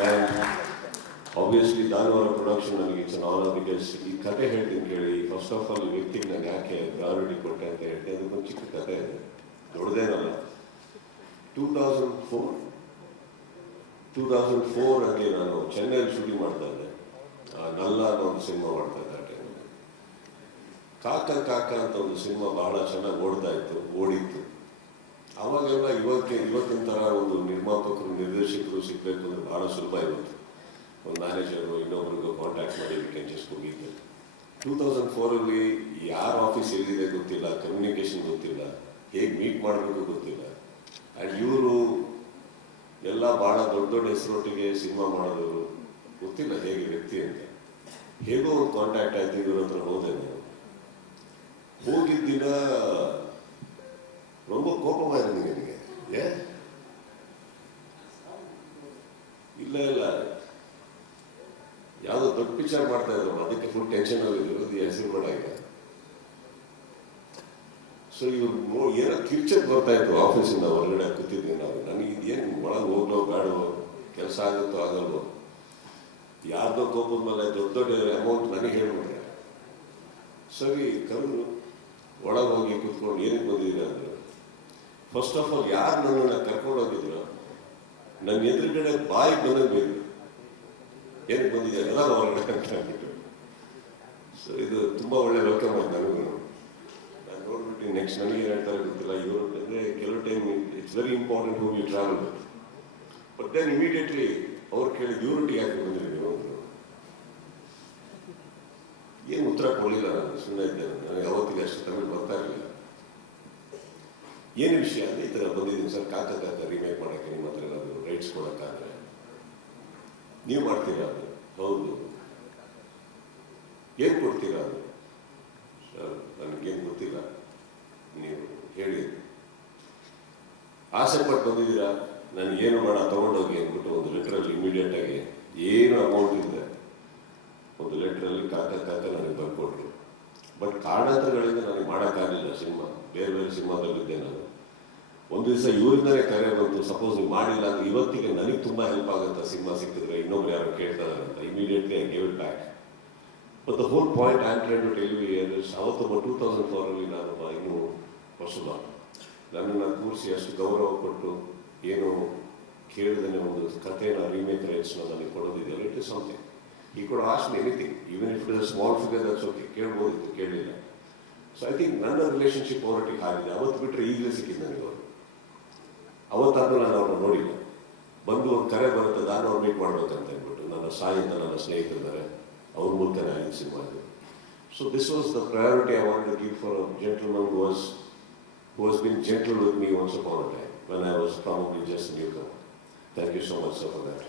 And obviously ದಾನವರ production ನನಗೆ it's an honour because ಈ ಕತೆ ಹೇಳ್ತೀನಿ ಕೇಳಿ. ಫಸ್ಟ್ ಆಫ್ ಆಲ್ ಈ ವ್ಯಕ್ತಿಗೆ ನಾನು ಯಾಕೆ ಪ್ರಾಯೋರಿಟಿ ಕೊಟ್ಟೆ ಅಂತ ಹೇಳ್ತೀನಿ. ಅದಕ್ಕೊಂದು ಚಿಕ್ಕ ಕತೆ ಇದೆ, ದೊಡ್ಡದೇನಲ್ಲ. 2004 ಅಲ್ಲಿ ನಾನು ಚೆನ್ನೈಯಲ್ಲಿ ಶೂಟಿಂಗ್ ಮಾಡ್ತಾ ಇದ್ದೆ. ನಲ್ಲ ಅನ್ನೋ ಒಂದು ಸಿನಿಮಾ ಮಾಡ್ತಾ ಇದ್ದೆ ಆ ಟೈಮಲ್ಲಿ. ಕಾಕ ಅಂತ ಒಂದು ಸಿನಿಮಾ ಬಹಳ ಚೆನ್ನಾಗಿ ಓಡಿತ್ತು. ಅವಾಗೆಲ್ಲ ಇವತ್ತಿನ ಥರ ಒಂದು ನಿರ್ಮಾಪಕರು ನಿರ್ದೇಶಕರು ಸಿಗಬೇಕು ಅಂದರೆ ಬಹಳ ಸುಲಭ ಇವತ್ತು. ಒಂದು ಮ್ಯಾನೇಜರು ಇನ್ನೊಬ್ರಿಗೂ ಕಾಂಟ್ಯಾಕ್ಟ್ ಮಾಡಿ ಜಸ್ಟ್ ಹೋಗಿದ್ದೆ. 2004 ಯಾರ ಆಫೀಸ್ ಎಲ್ಲಿದೆ ಗೊತ್ತಿಲ್ಲ, ಕಮ್ಯುನಿಕೇಶನ್ ಗೊತ್ತಿಲ್ಲ, ಹೇಗೆ ಮೀಟ್ ಮಾಡಬೇಕು ಗೊತ್ತಿಲ್ಲ. ಆ್ಯಂಡ್ ಇವರು ಎಲ್ಲ ಭಾಳ ದೊಡ್ಡ ಹೆಸರೊಟ್ಟಿಗೆ ಸಿನಿಮಾ ಮಾಡೋದವರು, ಗೊತ್ತಿಲ್ಲ ಹೇಗೆ ವ್ಯಕ್ತಿ ಅಂತ. ಹೇಗೋ ಒಂದು ಕಾಂಟ್ಯಾಕ್ಟ್ ಆಯ್ತು, ಇವ್ರ ಹತ್ರ ಹೋದೆ ನಾನು. ಹೋಗಿದ್ದ ದಿನ ரொம்ப கோபமாயிருந்தீங்க நீங்க. ஏன்? ಇಲ್ಲ ಯಾವುದೋ ದೊಡ್ಡ ಪಿಕ್ಚರ್ ಮಾಡ್ತಾ ಇದ್ರು, ಅದಕ್ಕೆ ಫುಲ್ ಟೆನ್ಷನ್ ಆಗಿದ್ರು. ಹೆಸರು ಬೇಡ ಈಗ. ಸೊ ಇವ್ರು ಏನೋ ಕಿರ್ಚಕ್ ಬರ್ತಾ ಇತ್ತು ಆಫೀಸಿಂದ ಹೊರಗಡೆ ಕೂತಿದ್ವಿ ನಾವು. ನನಗೆ ಇದೇನು ಒಳಗೆ ಹೋಗ್ಲೋ ಬೇಡವೋ, ಕೆಲಸ ಆಗುತ್ತೋ ಆಗಲ್ವೋ, ಯಾರ್ದೋ ಕೋಪದ ಮೇಲೆ ದೊಡ್ಡ ಅಮೌಂಟ್ ನನಗೆ ಹೇಳ್ಬಿಟ್ರೆ. ಸರಿ ಕರೆದ್ರು, ಒಳಗೆ ಹೋಗಿ ಕೂತ್ಕೊಂಡು ಏನಕ್ಕೆ ಬಂದಿದ್ದೀರಾ ಅಂದ್ರೆ, ಫಸ್ಟ್ ಆಫ್ ಆಲ್ ಯಾರು ನನ್ನನ್ನು ಕರ್ಕೊಂಡೋಗಿದ್ರು ನನ್ನ ಎದುರುಗಡೆ ಬಾಯಿ ಬಂದಿರ್ಬೇಕು, ಏನಕ್ಕೆ ಬಂದಿದ್ದಾರೆ ಎಲ್ಲ ಹೊರಗಡೆ ಅಂತ ಅಂದ್ಬಿಟ್ಟು. ಸೊ ಇದು ತುಂಬ ಒಳ್ಳೆ ವೆಲ್ಕಮ್ ಆಯ್ತು ನನಗೂ. ನಾನು ನೋಡ್ಬಿಟ್ಟು ನೆಕ್ಸ್ಟ್ ನನಗೆ ಹೇಳ್ತಾರೆ ಗೊತ್ತಿಲ್ಲ. ಇವರು ಅಂದರೆ ಕೆಲವು time it's very important who you travel. But then immediately ಅವ್ರು ಕೇಳಿದ ಯೂನಿಟಿ ಯಾಕೆ ಬಂದಿರಿ ನೀವು ಅಂದರು. ಏನು ಉತ್ತರ ಕೊಡಲಿಲ್ಲ. ನಾನು ಸುಮ್ಮನೆ ಇದ್ದೆ. ನನಗೆ ಅವತ್ತಿಗೆ ಅಷ್ಟು ತಮಿಳು ಬರ್ತಾ ಇರಲಿಲ್ಲ. ಏನು ವಿಷಯ ಅಂದರೆ, ಈ ಥರ ಬಂದಿದ್ದೀನಿ ಸರ್, ಕಾಕ ರಿಮೇಕ್ ಮಾಡೋಕ್ಕೆ ನಿಮ್ಮ ಹತ್ರ ಏನಾದರೂ ರೈಟ್ಸ್ ಕೊಡೋಕ್ಕಾದ್ರೆ ನೀವು ಮಾಡ್ತೀರಾ ಅದು? ಹೌದು. ಏನು ಕೊಡ್ತೀರಾ ಅದು? ಸರ್ ನನಗೇನು ಗೊತ್ತಿಲ್ಲ, ನೀವು ಹೇಳಿ. ಆಸೆ ಪಟ್ಟು ಬಂದಿದ್ದೀರಾ, ನನಗೇನು ಬೇಡ ತೊಗೊಂಡೋಗಿ ಅಂದ್ಬಿಟ್ಟು ಒಂದು ಲೆಟ್ರಲ್ಲಿ ಇಮಿಡಿಯೇಟಾಗಿ ಏನು ಅಮೌಂಟ್ ಇದೆ ಒಂದು ಲೆಟ್ರಲ್ಲಿ ಕಾಕ ನನಗೆ ಬರ್ಕೊಟ್ರು. ಬಟ್ ಕಾರಣಾಂತರಗಳಿಂದ ನನಗೆ ಮಾಡೋಕ್ಕಾಗಲಿಲ್ಲ ಸಿನಿಮಾ. ಬೇರೆ ಸಿನಿಮಾದಲ್ಲಿದ್ದೆ ನಾನು. ಒಂದು ದಿವಸ ಇವರಿಂದಲೇ ಕರೆ ಬಂತು, ಸಪೋಸ್ ನೀವು ಮಾಡಿಲ್ಲ ಅಂದ್ರೆ ಇವತ್ತಿಗೆ ನನಗೆ ತುಂಬ ಹೆಲ್ಪ್ ಆಗುತ್ತೆ ಸಿನಿಮಾ ಸಿಕ್ಕಿದ್ರೆ, ಇನ್ನೊಬ್ರು ಯಾರು ಕೇಳ್ತಾರೆ ಅಂತ. Immediately I gave it back. But the whole point I am trying to tell you is, ಅವತ್ತು 2004 ನಾನು ಇನ್ನೂ ಹೊಸಬ. ನನ್ನನ್ನು ಕೂರಿಸಿ ಅಷ್ಟು ಗೌರವ ಕೊಟ್ಟು ಏನು ಕೇಳಿದ್ರೆ ಒಂದು ಕಥೆನ ರೀಮೇಕ್ ರೈಟ್ಸ್ನ ನನಗೆ ಕೊಡೋದಿದೆಯಲ್ಲ, ಇಟ್ ಇಸ್ ಸಮಥಿಂಗ್. ಈ ಕೂಡ asked me anything, even if it is small figure that's okay. ಕೇಳ್ಬೋದಿತ್ತು, ಕೇಳಲಿಲ್ಲ. ಸೊ ಐ ಥಿಂಕ್ ನನ್ನ ರಿಲೇಷನ್ಶಿಪ್ ಅವರೊಟ್ಟಿಗೆ ಆಗಿದೆ. ಅವತ್ತು ಬಿಟ್ಟರೆ ಈಗಲೇ ಸಿಕ್ಕಿದ್ದು ನನಗೆ ಅವರು. ಅವತ್ತಾದ್ಮೇಲೆ ನಾನು ಅವ್ರನ್ನ ನೋಡಿಲ್ಲ. ಬಂದು ಒಂದು ಕರೆ ಬರುತ್ತೆ, ನಾನು ಅವ್ರು ಮೀಟ್ ಮಾಡ್ಬೇಕಂತ ಹೇಳ್ಬಿಟ್ಟು. ನನ್ನ ಸಾಯಿಂದ ನನ್ನ ಸ್ನೇಹಿತರಿದ್ದಾರೆ, ಅವ್ರ ಮೂಲಕನೇ ಆಗಿದೆ ಸಿನಿಮಾ ಇದು. So this was the priority I want to give for a gentleman who has been gentle with me once upon a time when I was probably just a newcomer. Thank you so much, sir, for that.